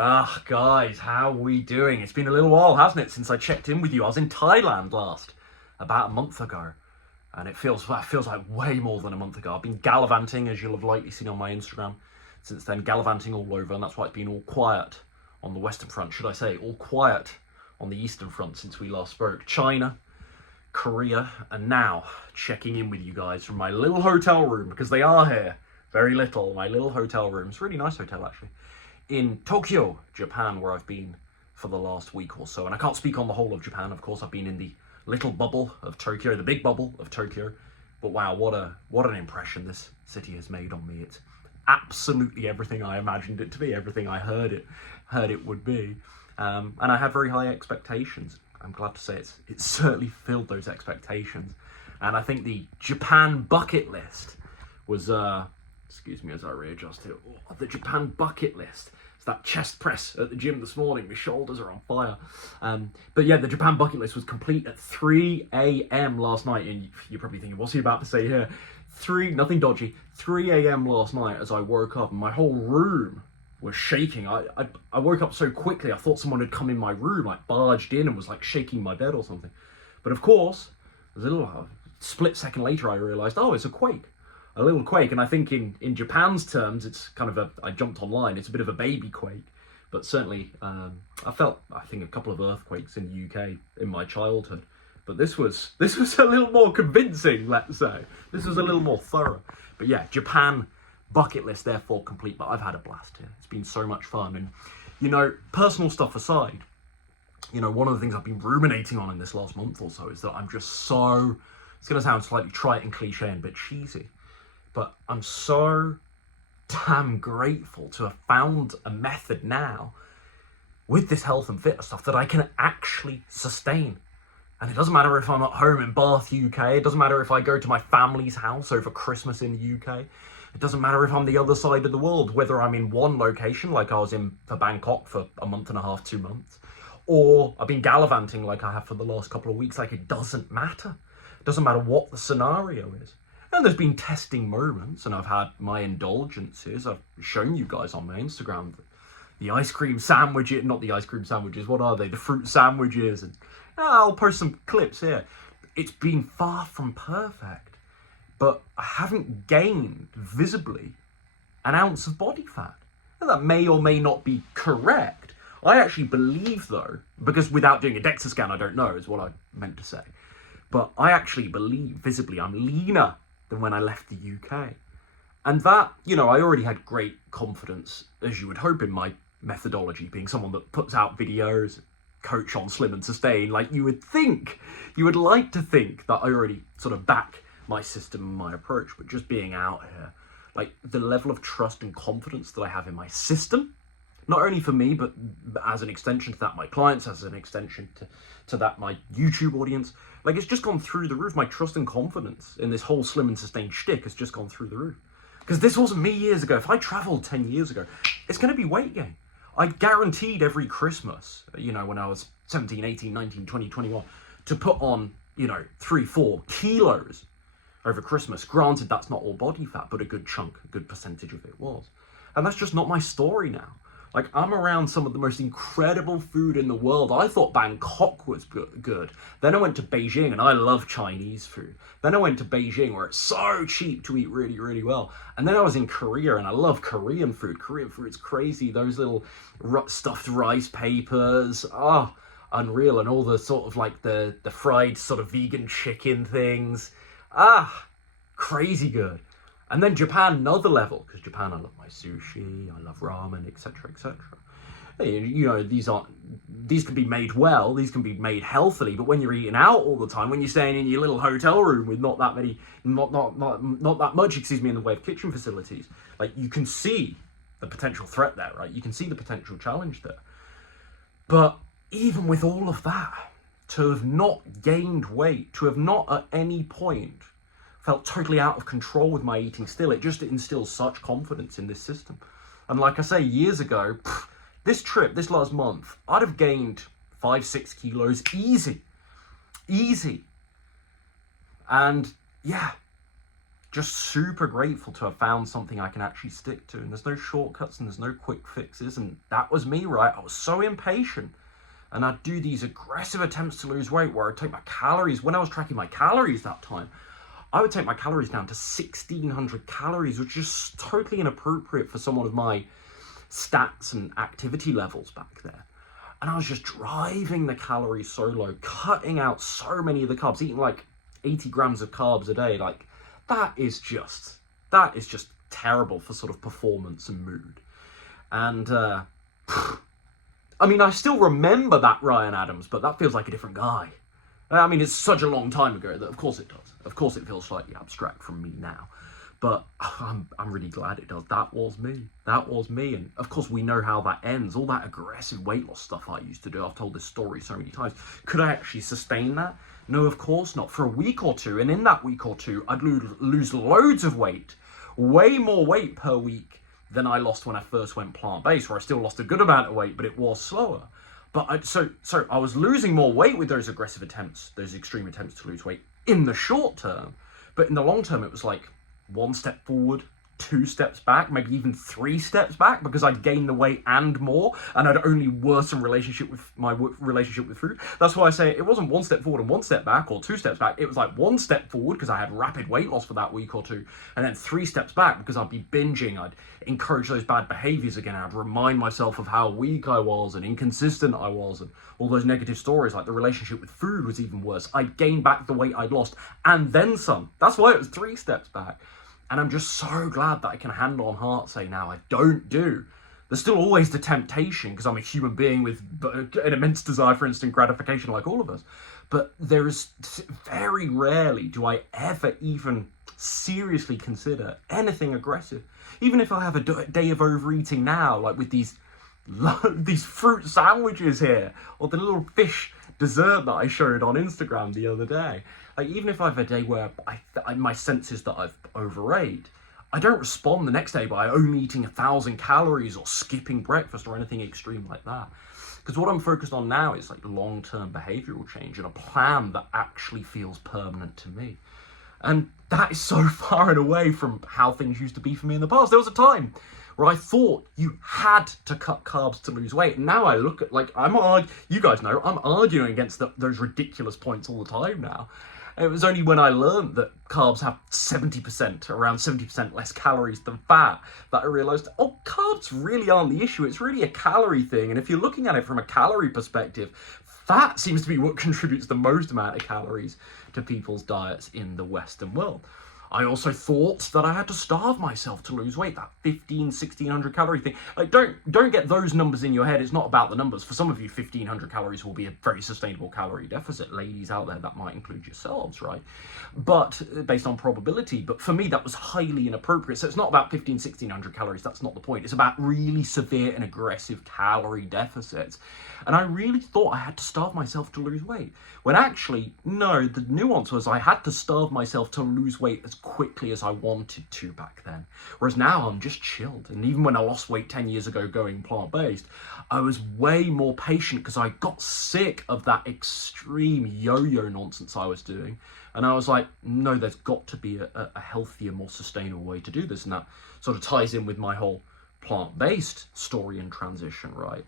Ah, guys, how are we doing? It's been a little while, hasn't it, since I checked in with you? I was in Thailand last, about a month ago, and it feels like way more than a month ago. I've been gallivanting, as you'll have likely seen on my Instagram, since then, gallivanting all over, and that's why it's been all quiet on the Western Front, should I say, all quiet on the Eastern Front since we last spoke. China, Korea, and now checking in with you guys from my little hotel room, because they are here, very little, my little hotel room. It's a really nice hotel, actually, in Tokyo, Japan, where I've been for the last week or so. And I can't speak on the whole of Japan, of course. I've been in the little bubble of Tokyo, the big bubble of Tokyo. But wow, what an impression this city has made on me. It's absolutely everything I imagined it to be, everything I heard it would be. And I had very high expectations. I'm glad to say it's certainly filled those expectations. And I think the Japan bucket list was, excuse me as I readjust here, the Japan bucket list. It's that chest press at the gym this morning. My shoulders are on fire. But yeah, the Japan bucket list was complete at 3 a.m. last night. And you're probably thinking, what's he about to say here? Nothing dodgy. 3 a.m. last night as I woke up, and my whole room was shaking. I woke up so quickly, I thought someone had come in my room, like barged in and was like shaking my bed or something. But of course, a little split second later, I realized, oh, it's a quake. A little quake. And I think in Japan's terms, it's kind of I jumped online, it's a bit of a baby quake. But certainly, I think a couple of earthquakes in the UK in my childhood. But this was a little more convincing, let's say. This was a little more thorough. But yeah, Japan bucket list therefore complete. But I've had a blast here. It's been so much fun. And, you know, personal stuff aside, you know, one of the things I've been ruminating on in this last month or so is that I'm just so, it's going to sound slightly trite and cliche and a bit cheesy, but I'm so damn grateful to have found a method now with this health and fitness stuff that I can actually sustain. And it doesn't matter if I'm at home in Bath, UK. It doesn't matter if I go to my family's house over Christmas in the UK. It doesn't matter if I'm the other side of the world, whether I'm in one location, like I was in for Bangkok for a month and a half, 2 months, or I've been gallivanting like I have for the last couple of weeks. Like, it doesn't matter. It doesn't matter what the scenario is. And there's been testing moments, and I've had my indulgences. I've shown you guys on my Instagram the ice cream sandwiches, not the ice cream sandwiches, what are they? The fruit sandwiches, and I'll post some clips here. It's been far from perfect, but I haven't gained visibly an ounce of body fat. And that may or may not be correct. I actually believe, though, because without doing a DEXA scan, I don't know, is what I meant to say. But I actually believe visibly I'm leaner than when I left the UK. And that, you know, I already had great confidence, as you would hope, in my methodology, being someone that puts out videos, coach on Slim and Sustain. Like, you would like to think that I already sort of back my system and my approach. But just being out here, like, the level of trust and confidence that I have in my system, not only for me, but as an extension to that, my clients, as an extension to that, my YouTube audience, like, it's just gone through the roof. My trust and confidence in this whole Slim and Sustain shtick has just gone through the roof. Because this wasn't me years ago. If I traveled 10 years ago, it's going to be weight gain. I guaranteed every Christmas, you know, when I was 17, 18, 19, 20, 21, to put on, you know, 3-4 kilos over Christmas. Granted, that's not all body fat, but a good chunk, a good percentage of it was. And that's just not my story now. Like, I'm around some of the most incredible food in the world. I thought Bangkok was good. Then I went to Beijing, and I love Chinese food. Then I went to Beijing, where it's so cheap to eat really, really well. And then I was in Korea, and I love Korean food. Korean food's crazy. Those little stuffed rice papers, unreal. And all the sort of like the fried sort of vegan chicken things. Crazy good. And then Japan, another level, because Japan, I love my sushi, I love ramen, etc., etc. You know, these can be made well, these can be made healthily, but when you're eating out all the time, when you're staying in your little hotel room with not that much, in the way of kitchen facilities, like, you can see the potential threat there, right? You can see the potential challenge there. But even with all of that, to have not gained weight, to have not at any point felt totally out of control with my eating still, it just instills such confidence in this system. And like I say, years ago, this last month, I'd have gained 5-6 kilos easy. And yeah, just super grateful to have found something I can actually stick to. And there's no shortcuts and there's no quick fixes. And that was me, right? I was so impatient. And I'd do these aggressive attempts to lose weight where I'd take my calories. When I was tracking my calories that time, I would take my calories down to 1,600 calories, which is totally inappropriate for someone of my stats and activity levels back there. And I was just driving the calories so low, cutting out so many of the carbs, eating like 80 grams of carbs a day. Like, that is just terrible for sort of performance and mood. And, I mean, I still remember that Ryan Adams, but that feels like a different guy. I mean, it's such a long time ago that of course it does. Of course it feels slightly abstract from me now. But I'm really glad it does. That was me. That was me. And of course we know how that ends. All that aggressive weight loss stuff I used to do. I've told this story so many times. Could I actually sustain that? No, of course not. For a week or two. And in that week or two, I'd lose loads of weight. Way more weight per week than I lost when I first went plant-based, where I still lost a good amount of weight, but it was slower. But so I was losing more weight with those aggressive attempts, those extreme attempts to lose weight in the short term. But in the long term, it was like 1 step forward, 2 steps back, maybe even 3 steps back, because I'd gained the weight and more, and I'd only worsened my relationship with food. That's why I say it wasn't 1 step forward and 1 step back, or 2 steps back. It was like 1 step forward because I had rapid weight loss for that week or two, and then 3 steps back because I'd be binging. I'd encourage those bad behaviors again. I'd remind myself of how weak I was and inconsistent I was, and all those negative stories, like the relationship with food was even worse. I'd gained back the weight I'd lost, and then some. That's why it was 3 steps back. And I'm just so glad that I can hand on heart say now I don't do. There's still always the temptation, because I'm a human being with an immense desire for instant gratification like all of us. But there is very rarely do I ever even seriously consider anything aggressive. Even if I have a day of overeating now, like with these fruit sandwiches here, or the little fish dessert that I showed on Instagram the other day. Like, even if I have a day where my sense is that I've overate, I don't respond the next day by only eating 1,000 calories or skipping breakfast or anything extreme like that. Because what I'm focused on now is like long-term behavioral change and a plan that actually feels permanent to me. And that is so far and away from how things used to be for me in the past. There was a time where I thought you had to cut carbs to lose weight. And now I look at, like, you guys know, I'm arguing against those ridiculous points all the time now. It was only when I learned that carbs have around 70% less calories than fat, that I realized, oh, carbs really aren't the issue. It's really a calorie thing. And if you're looking at it from a calorie perspective, fat seems to be what contributes the most amount of calories to people's diets in the Western world. I also thought that I had to starve myself to lose weight, that 1,600 calorie thing. Like, don't get those numbers in your head. It's not about the numbers. For some of you, 1,500 calories will be a very sustainable calorie deficit. Ladies out there, that might include yourselves, right? But based on probability. But for me, that was highly inappropriate. So it's not about 1,600 calories. That's not the point. It's about really severe and aggressive calorie deficits. And I really thought I had to starve myself to lose weight. When actually, no, the nuance was I had to starve myself to lose weight as quickly as I wanted to back then. Whereas now I'm just chilled. And even when I lost weight 10 years ago going plant-based, I was way more patient because I got sick of that extreme yo-yo nonsense I was doing. And I was like, no, there's got to be a healthier, more sustainable way to do this. And that sort of ties in with my whole plant-based story and transition, right?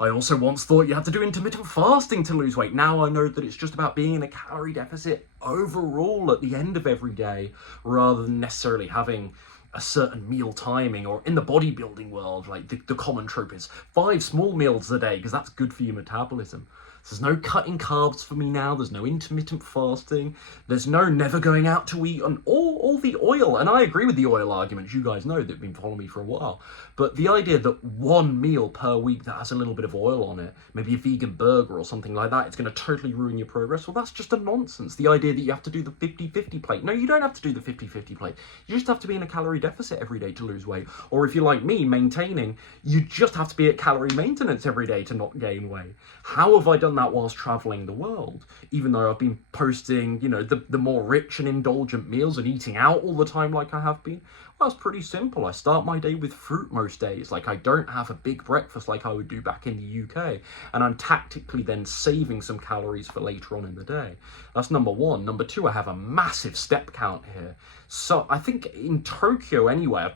I also once thought you had to do intermittent fasting to lose weight. Now I know that it's just about being in a calorie deficit overall at the end of every day, rather than necessarily having a certain meal timing. Or in the bodybuilding world, like the common trope is 5 small meals a day because that's good for your metabolism. There's no cutting carbs for me now. There's no intermittent fasting. There's no never going out to eat, and all the oil. And I agree with the oil arguments. You guys know that have been following me for a while. But the idea that 1 meal per week that has a little bit of oil on it, maybe a vegan burger or something like that, it's going to totally ruin your progress. Well, that's just a nonsense. The idea that you have to do the 50-50 plate. No, you don't have to do the 50-50 plate. You just have to be in a calorie deficit every day to lose weight. Or if you're like me, maintaining, you just have to be at calorie maintenance every day to not gain weight. How have I done that whilst traveling the world? Even though I've been posting, the more rich and indulgent meals and eating out all the time like I have been. Well, that's pretty simple. I start my day with fruit most days. Like, I don't have a big breakfast like I would do back in the UK. And I'm tactically then saving some calories for later on in the day. That's number one. Number two, I have a massive step count here. So I think in Tokyo anyway,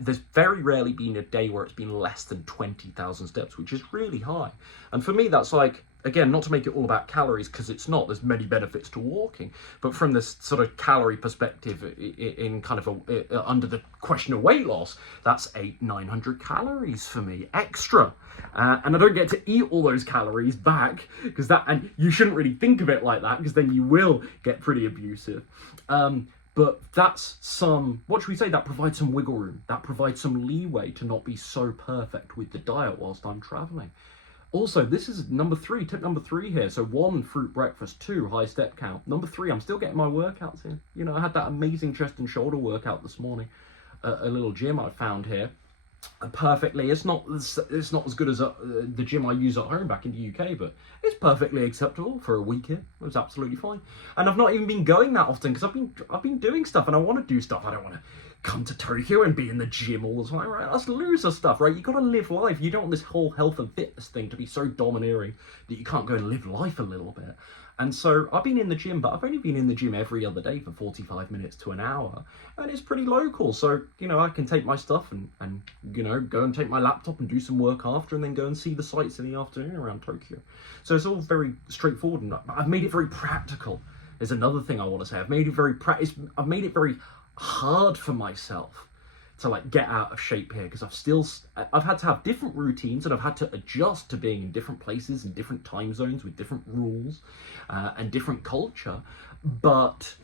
there's very rarely been a day where it's been less than 20,000 steps, which is really high. And for me, that's like, again, not to make it all about calories, because it's not. There's many benefits to walking. But from this sort of calorie perspective, in kind of under the question of weight loss, that's 900 calories for me extra. And I don't get to eat all those calories back, and you shouldn't really think of it like that, because then you will get pretty abusive. But that's what should we say, that provides some wiggle room. That provides some leeway to not be so perfect with the diet whilst I'm traveling. Also, this is tip number three here. So 1, fruit breakfast. 2, high step count. Number 3, I'm still getting my workouts in. You know, I had that amazing chest and shoulder workout this morning. A little gym I found here. Perfectly, it's not as good as the gym I use at home back in the UK, but it's perfectly acceptable for a week here. It was absolutely fine. And I've not even been going that often, because I've been doing stuff, and I want to do stuff. I don't want to come to Tokyo and be in the gym all the time, right? That's loser stuff, right? You got to live life. You don't want this whole health and fitness thing to be so domineering that you can't go and live life a little bit. And so I've been in the gym, but I've only been in the gym every other day for 45 minutes to an hour. And it's pretty local. So, you know, I can take my stuff and you know, go and take my laptop and do some work after, and then go and see the sights in the afternoon around Tokyo. So it's all very straightforward. And I've made it very practical, is another thing I want to say. I've made it I've made it very hard for myself to like get out of shape here, because I've had to have different routines, and I've had to adjust to being in different places and different time zones with different rules and different culture, but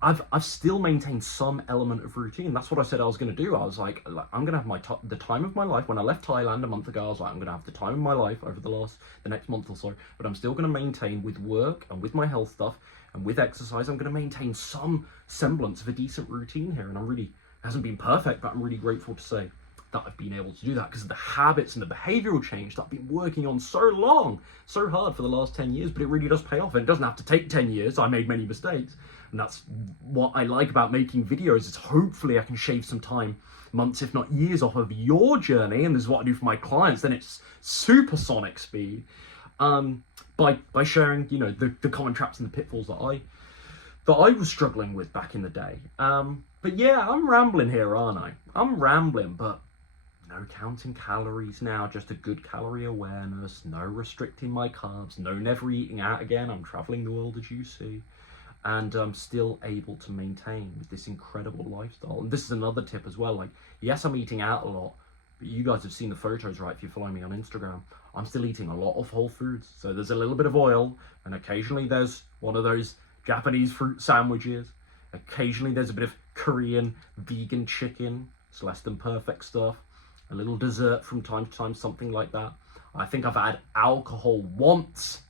I've still maintained some element of routine. That's what I said I was going to do. I was like I'm going to have the time of my life. When I left Thailand a month ago, I was like, I'm going to have the time of my life over the next month or so, but I'm still going to maintain with work and with my health stuff and with exercise. I'm going to maintain some semblance of a decent routine here, and it hasn't been perfect, but I'm really grateful to say that I've been able to do that, because of the habits and the behavioral change that I've been working on so hard for the last 10 years, but it really does pay off, and it doesn't have to take 10 years. I made many mistakes, and that's what I like about making videos, is hopefully I can shave some time, months if not years, off of your journey, and this is what I do for my clients. Then it's supersonic speed, by sharing, you know, the common traps and the pitfalls that I was struggling with back in the day. But yeah, I'm rambling here, aren't I? I'm rambling, but no counting calories now, just a good calorie awareness, no restricting my carbs, no never eating out again. I'm traveling the world, as you see, and I'm still able to maintain with this incredible lifestyle. And this is another tip as well. Like, yes, I'm eating out a lot, but you guys have seen the photos, right? If you follow me on Instagram, I'm still eating a lot of whole foods. So there's a little bit of oil, and occasionally there's one of those Japanese fruit sandwiches. Occasionally there's a bit of Korean vegan chicken. It's less than perfect stuff. A little dessert from time to time, something like that. I think I've had alcohol once.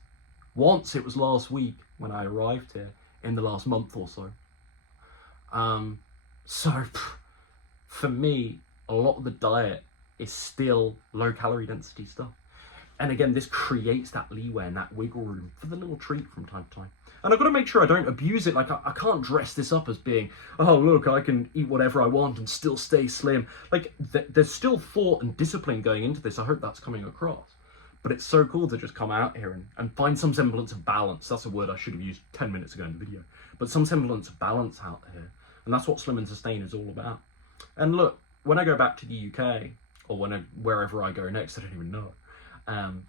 It was last week when I arrived here, in the last month or so. So for me, a lot of the diet is still low calorie density stuff. And again, this creates that leeway and that wiggle room for the little treat from time to time. And I've got to make sure I don't abuse it. Like, I can't dress this up as being, oh, look, I can eat whatever I want and still stay slim. Like, there's still thought and discipline going into this. I hope that's coming across. But it's so cool to just come out here and find some semblance of balance. That's a word I should have used 10 minutes ago in the video. But some semblance of balance out here. And that's what Slim and Sustain is all about. And look, when I go back to the UK, or wherever I go next, I don't even know.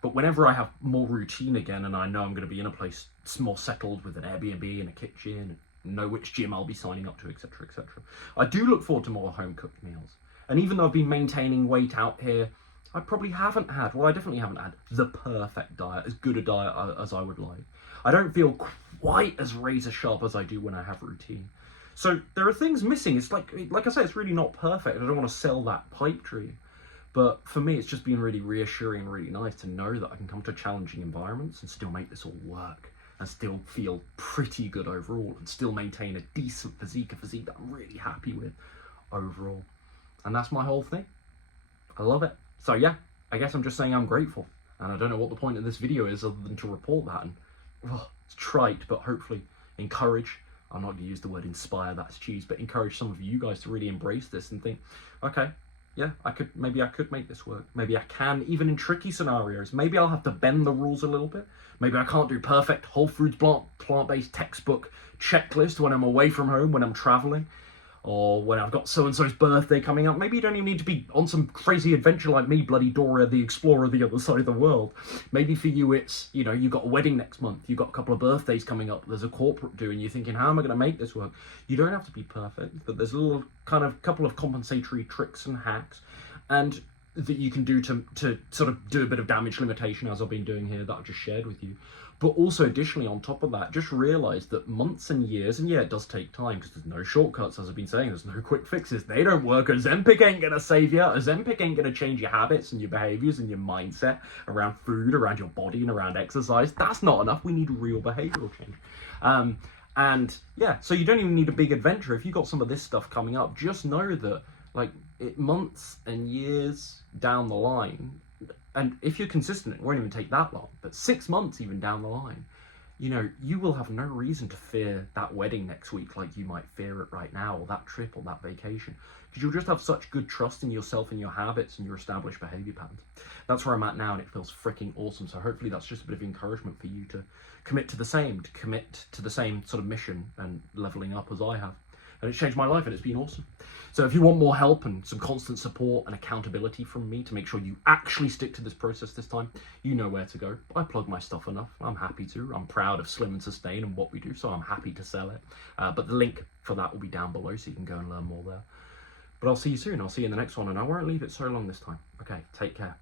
But whenever I have more routine again, and I know I'm going to be in a place more settled with an Airbnb and a kitchen, and know which gym I'll be signing up to, etc., etc., I do look forward to more home-cooked meals. And even though I've been maintaining weight out here, I definitely haven't had the perfect diet, as good a diet as I would like. I don't feel quite as razor sharp as I do when I have routine. So there are things missing. It's like I say, it's really not perfect. I don't want to sell that pipe dream. But for me, it's just been really reassuring and really nice to know that I can come to challenging environments and still make this all work, and still feel pretty good overall, and still maintain a decent physique, a physique that I'm really happy with overall. And that's my whole thing. I love it. So yeah, I guess I'm just saying I'm grateful. And I don't know what the point of this video is other than to report that. And it's trite, but hopefully encourage. I'm not going to use the word inspire, that's cheese, but encourage some of you guys to really embrace this and think, okay, yeah, maybe I could make this work. Maybe I can, even in tricky scenarios. Maybe I'll have to bend the rules a little bit. Maybe I can't do perfect whole foods plant-based textbook checklist when I'm away from home, when I'm traveling, or when I've got so-and-so's birthday coming up. Maybe you don't even need to be on some crazy adventure like me, bloody Dora the Explorer, the other side of the world. Maybe for you it's, you know, you've got a wedding next month, you've got a couple of birthdays coming up, there's a corporate due, and you're thinking, how am I going to make this work? You don't have to be perfect, but there's a little kind of couple of compensatory tricks and hacks, and that you can do to sort of do a bit of damage limitation, as I've been doing here, that I've just shared with you. But also additionally on top of that, just realize that months and years, and yeah, it does take time because there's no shortcuts, as I've been saying, there's no quick fixes. They don't work. Ozempic ain't going to save you. Ozempic ain't going to change your habits and your behaviors and your mindset around food, around your body, and around exercise. That's not enough. We need real behavioral change. And yeah, so you don't even need a big adventure. If you've got some of this stuff coming up, just know that like months and years down the line, and if you're consistent, it won't even take that long, but 6 months even down the line, you know, you will have no reason to fear that wedding next week like you might fear it right now, or that trip, or that vacation, because you'll just have such good trust in yourself and your habits and your established behavior patterns. That's where I'm at now, and it feels freaking awesome. So hopefully that's just a bit of encouragement for you to commit to the same sort of mission and leveling up as I have. And it's changed my life, and it's been awesome. So if you want more help and some constant support and accountability from me to make sure you actually stick to this process this time, you know where to go. I plug my stuff enough. I'm happy to. I'm proud of Slim and Sustain and what we do, so I'm happy to sell it. But the link for that will be down below, so you can go and learn more there. But I'll see you soon. I'll see you in the next one, and I won't leave it so long this time. Okay, take care.